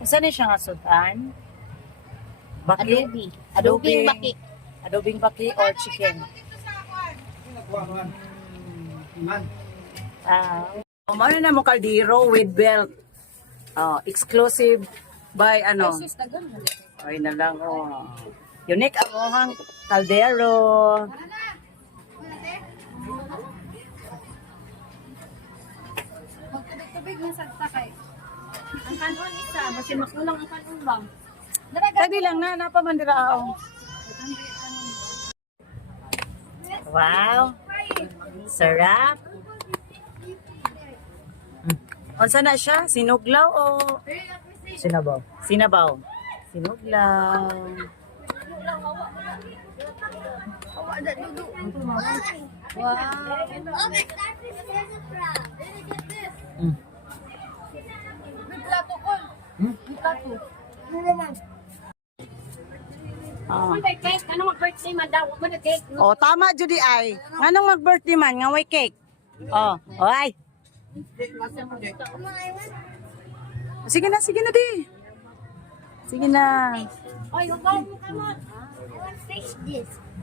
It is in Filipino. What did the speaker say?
Saan na siya nga sudan? Baki? Adobe. Adobing baki. Adobing baki or chicken? Ano na mo kaldero with belt. Exclusive by ano? Ay na lang, Unique ang ohang kaldero. Magtubig-tubig na sa sakay. Ang kanon isa, basi makulang ang kanon bang. Sabi lang na, napamandirao. Wow. Sarap. Unsa na siya? Sinuglaw o? Sinabaw. Sinabaw. Sinuglaw. Wow. May plato ko. May plato. May cake. Ano mag-birthday man daw? Ano cake? Tama judi ay. Nganong mag-birthday man nga way cake? Ay. Sige na di. Sige na. Ay, huwag mo. I want to taste this.